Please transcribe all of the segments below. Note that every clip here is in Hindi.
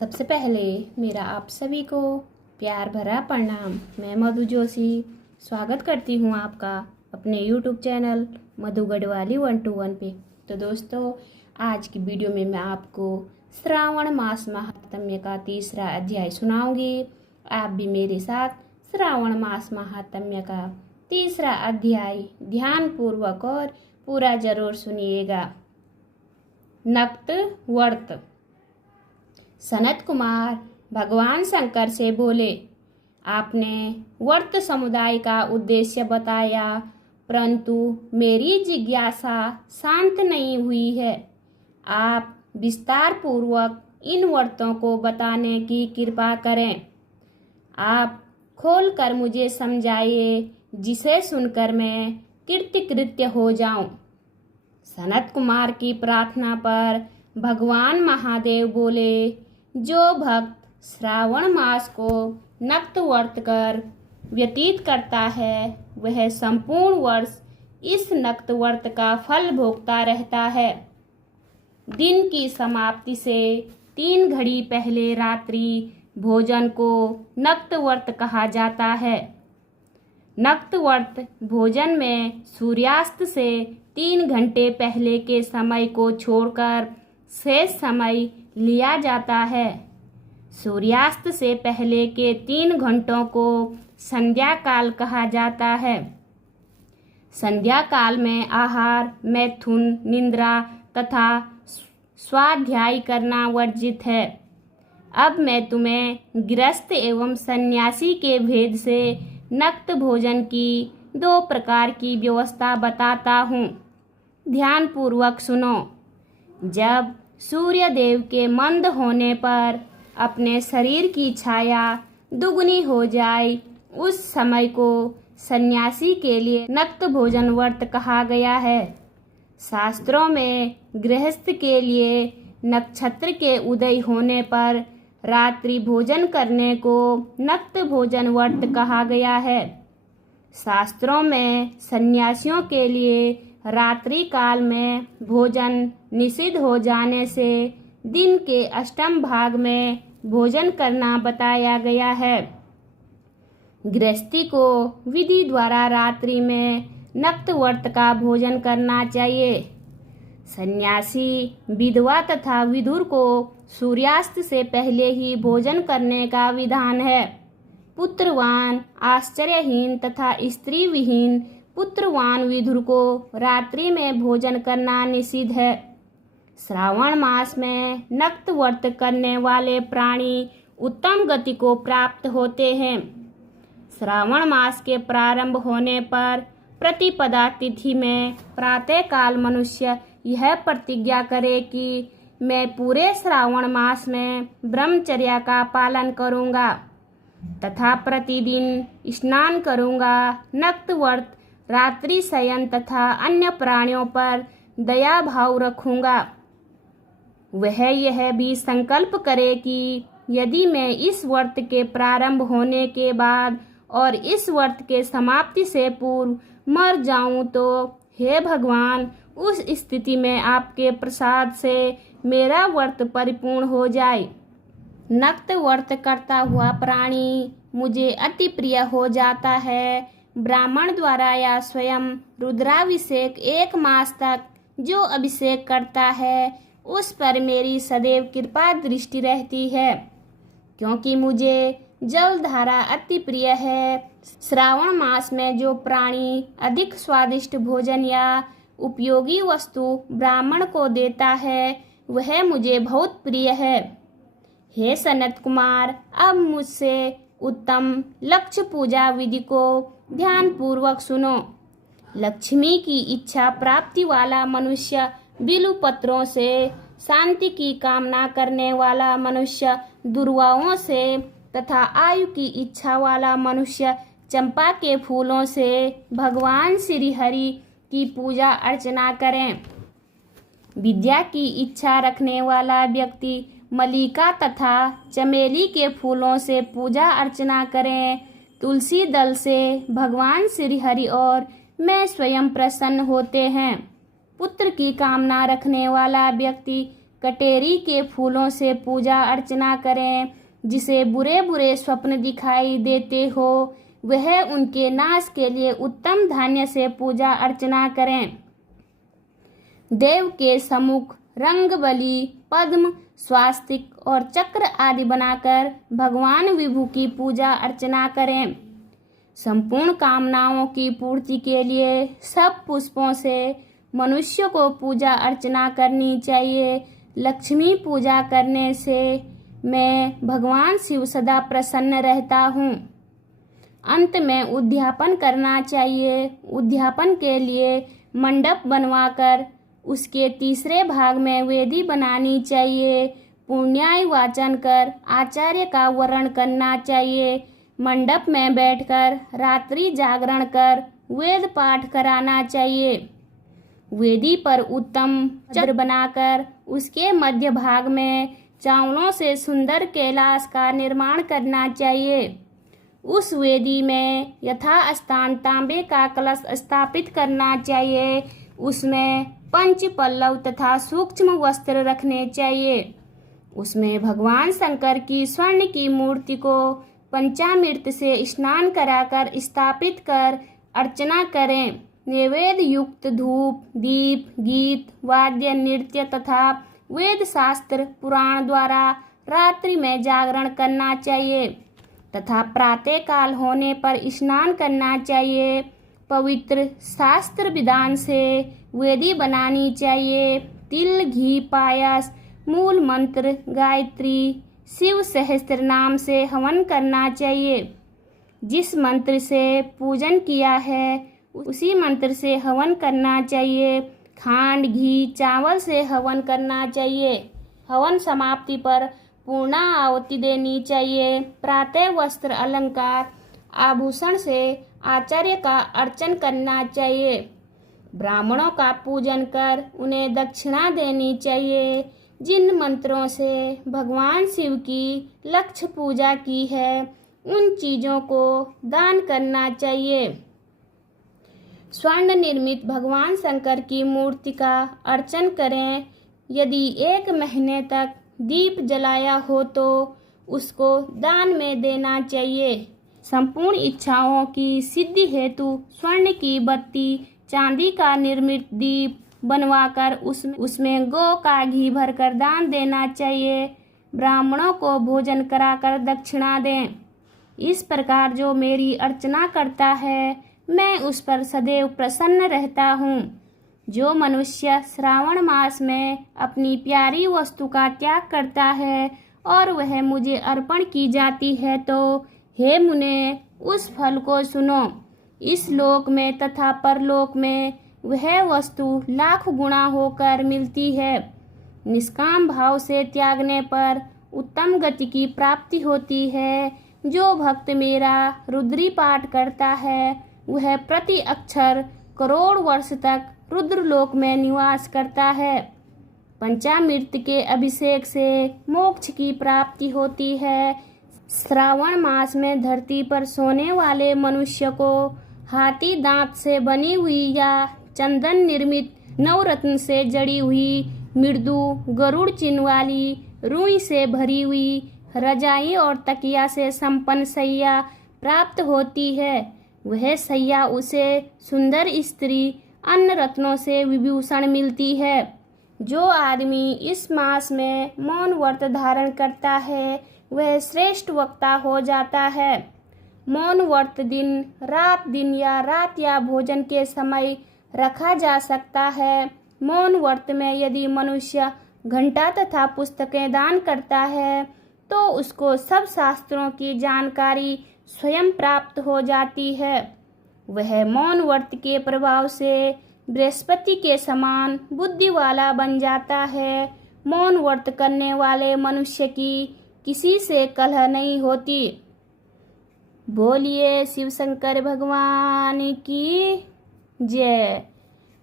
सबसे पहले मेरा आप सभी को प्यार भरा प्रणाम। मैं मधु जोशी स्वागत करती हूँ आपका अपने YouTube चैनल मधु गढ़वाली 121 पे। तो दोस्तों, आज की वीडियो में मैं आपको श्रावण मास महात्म्य का तीसरा अध्याय सुनाऊंगी। आप भी मेरे साथ श्रावण मास महात्म्य का तीसरा अध्याय ध्यान पूर्वक और पूरा जरूर सुनिएगा। नक्त व्रत। सनत कुमार भगवान शंकर से बोले, आपने व्रत समुदाय का उद्देश्य बताया, परंतु मेरी जिज्ञासा शांत नहीं हुई है। आप विस्तार पूर्वक इन व्रतों को बताने की कृपा करें। आप खोल कर मुझे समझाइए, जिसे सुनकर मैं कृतकृत्य हो जाऊं। सनत कुमार की प्रार्थना पर भगवान महादेव बोले, जो भक्त श्रावण मास को नक्त व्रत कर व्यतीत करता है, वह संपूर्ण वर्ष इस नक्त व्रत का फल भोगता रहता है। दिन की समाप्ति से 3 घड़ी पहले रात्रि भोजन को नक्त व्रत कहा जाता है। नक्त व्रत भोजन में सूर्यास्त से 3 घंटे पहले के समय को छोड़कर शेष समय लिया जाता है। सूर्यास्त से पहले के 3 घंटों को संध्या काल कहा जाता है। संध्या काल में आहार, मैथुन, निद्रा तथा स्वाध्याय करना वर्जित है। अब मैं तुम्हें गृहस्थ एवं सन्यासी के भेद से नक्त भोजन की 2 प्रकार की व्यवस्था बताता हूँ। ध्यान पूर्वक सुनो। जब सूर्य देव के मंद होने पर अपने शरीर की छाया दुगनी हो जाए, उस समय को सन्यासी के लिए नक्त भोजन व्रत कहा गया है। शास्त्रों में गृहस्थ के लिए नक्षत्र के उदय होने पर रात्रि भोजन करने को नक्त भोजन व्रत कहा गया है। शास्त्रों में सन्यासियों के लिए रात्रि काल में भोजन निषिद्ध हो जाने से दिन के अष्टम भाग में भोजन करना बताया गया है। गृहस्थी को विधि द्वारा रात्रि में नक्त व्रत का भोजन करना चाहिए। सन्यासी, विधवा तथा विधुर को सूर्यास्त से पहले ही भोजन करने का विधान है। पुत्रवान, आश्चर्यहीन तथा स्त्री विहीन पुत्रवान विधुर को रात्रि में भोजन करना निषिद्ध है। श्रावण मास में नक्त व्रत करने वाले प्राणी उत्तम गति को प्राप्त होते हैं। श्रावण मास के प्रारंभ होने पर प्रतिपदा तिथि में प्रातः काल मनुष्य यह प्रतिज्ञा करे कि मैं पूरे श्रावण मास में ब्रह्मचर्या का पालन करूंगा तथा प्रतिदिन स्नान करूंगा। नक्त व्रत, रात्रि शयन तथा अन्य प्राणियों पर दया भाव रखूंगा। वह यह भी संकल्प करे कि यदि मैं इस व्रत के प्रारंभ होने के बाद और इस व्रत के समाप्ति से पूर्व मर जाऊं तो हे भगवान, उस स्थिति में आपके प्रसाद से मेरा व्रत परिपूर्ण हो जाए। नक्त व्रत करता हुआ प्राणी मुझे अति प्रिय हो जाता है। ब्राह्मण द्वारा या स्वयं रुद्राभिषेक 1 मास तक जो अभिषेक करता है, उस पर मेरी सदैव कृपा दृष्टि रहती है, क्योंकि मुझे जलधारा अति प्रिय है। श्रावण मास में जो प्राणी अधिक स्वादिष्ट भोजन या उपयोगी वस्तु ब्राह्मण को देता है, वह मुझे बहुत प्रिय है। हे सनत कुमार, अब मुझसे उत्तम लक्ष्य पूजा विधि को ध्यान पूर्वक सुनो। लक्ष्मी की इच्छा प्राप्ति वाला मनुष्य बिल्व पत्रों से, शांति की कामना करने वाला मनुष्य दुर्वाओं से तथा आयु की इच्छा वाला मनुष्य चंपा के फूलों से भगवान श्री हरि की पूजा अर्चना करें। विद्या की इच्छा रखने वाला व्यक्ति मल्लिका तथा चमेली के फूलों से पूजा अर्चना करें। तुलसी दल से भगवान श्री हरि और मैं स्वयं प्रसन्न होते हैं। पुत्र की कामना रखने वाला व्यक्ति कटेरी के फूलों से पूजा अर्चना करें। जिसे बुरे बुरे स्वप्न दिखाई देते हो वह उनके नाश के लिए उत्तम धान्य से पूजा अर्चना करें। देव के सम्मुख रंग बलि, पद्म, स्वास्तिक और चक्र आदि बनाकर भगवान विभु की पूजा अर्चना करें। संपूर्ण कामनाओं की पूर्ति के लिए सब पुष्पों से मनुष्य को पूजा अर्चना करनी चाहिए। लक्ष्मी पूजा करने से मैं भगवान शिव सदा प्रसन्न रहता हूँ। अंत में उद्यापन करना चाहिए। उद्यापन के लिए मंडप बनवाकर उसके तीसरे भाग में वेदी बनानी चाहिए। पुण्याय वाचन कर आचार्य का वरण करना चाहिए। मंडप में बैठकर रात्रि जागरण कर वेद पाठ कराना चाहिए। वेदी पर उत्तम चक्र बनाकर उसके मध्य भाग में चावलों से सुंदर कैलाश का निर्माण करना चाहिए। उस वेदी में यथास्थान तांबे का कलश स्थापित करना चाहिए। उसमें पंच पल्लव तथा सूक्ष्म वस्त्र रखने चाहिए। उसमें भगवान शंकर की स्वर्ण की मूर्ति को पंचामृत से स्नान कराकर स्थापित कर अर्चना करें। नैवेद्य युक्त धूप, दीप, गीत, वाद्य, नृत्य तथा वेद शास्त्र पुराण द्वारा रात्रि में जागरण करना चाहिए तथा प्रातः काल होने पर स्नान करना चाहिए। पवित्र शास्त्र विधान से वेदी बनानी चाहिए। तिल, घी, पायस, मूल मंत्र, गायत्री, शिव सहस्त्र नाम से हवन करना चाहिए। जिस मंत्र से पूजन किया है उसी मंत्र से हवन करना चाहिए। खांड, घी, चावल से हवन करना चाहिए। हवन समाप्ति पर पूर्णा आहुति देनी चाहिए। प्रातः वस्त्र, अलंकार, आभूषण से आचार्य का अर्चन करना चाहिए। ब्राह्मणों का पूजन कर उन्हें दक्षिणा देनी चाहिए। जिन मंत्रों से भगवान शिव की लक्ष्य पूजा की है उन चीज़ों को दान करना चाहिए। स्वर्ण निर्मित भगवान शंकर की मूर्ति का अर्चन करें। यदि 1 महीने तक दीप जलाया हो तो उसको दान में देना चाहिए। संपूर्ण इच्छाओं की सिद्धि हेतु स्वर्ण की बत्ती, चांदी का निर्मित दीप बनवाकर उसमें गौ का घी भरकर दान देना चाहिए। ब्राह्मणों को भोजन कराकर दक्षिणा दें। इस प्रकार जो मेरी अर्चना करता है मैं उस पर सदैव प्रसन्न रहता हूँ। जो मनुष्य श्रावण मास में अपनी प्यारी वस्तु का त्याग करता है और वह मुझे अर्पण की जाती है तो हे मुने उस फल को सुनो। इस लोक में तथा परलोक में वह वस्तु लाख गुना होकर मिलती है। निष्काम भाव से त्यागने पर उत्तम गति की प्राप्ति होती है। जो भक्त मेरा रुद्री पाठ करता है वह प्रति अक्षर करोड़ वर्ष तक रुद्रलोक में निवास करता है। पंचामृत के अभिषेक से मोक्ष की प्राप्ति होती है। श्रावण मास में धरती पर सोने वाले मनुष्य को हाथी दांत से बनी हुई या चंदन निर्मित नवरत्न से जड़ी हुई मृदु गरुड़ चिन्ह वाली रुई से भरी हुई रजाई और तकिया से संपन्न सैया प्राप्त होती है। वह सैया उसे सुंदर स्त्री अन्य रत्नों से विभूषण मिलती है। जो आदमी इस मास में मौन व्रत धारण करता है वह श्रेष्ठ वक्ता हो जाता है। मौन व्रत दिन या रात या भोजन के समय रखा जा सकता है। मौन व्रत में यदि मनुष्य घंटा तथा पुस्तकें दान करता है तो उसको सब शास्त्रों की जानकारी स्वयं प्राप्त हो जाती है। वह मौन व्रत के प्रभाव से बृहस्पति के समान बुद्धि वाला बन जाता है। मौन व्रत करने वाले मनुष्य की किसी से कलह नहीं होती। बोलिए शिव शंकर भगवान की जय।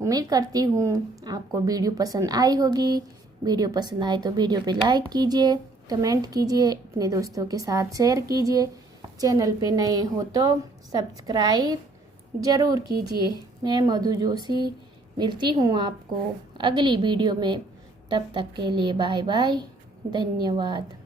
उम्मीद करती हूँ आपको वीडियो पसंद आई होगी। वीडियो पसंद आए तो वीडियो पे लाइक कीजिए, कमेंट कीजिए, अपने दोस्तों के साथ शेयर कीजिए। चैनल पे नए हो तो सब्सक्राइब ज़रूर कीजिए। मैं मधु जोशी मिलती हूँ आपको अगली वीडियो में। तब तक के लिए बाय बाय, धन्यवाद।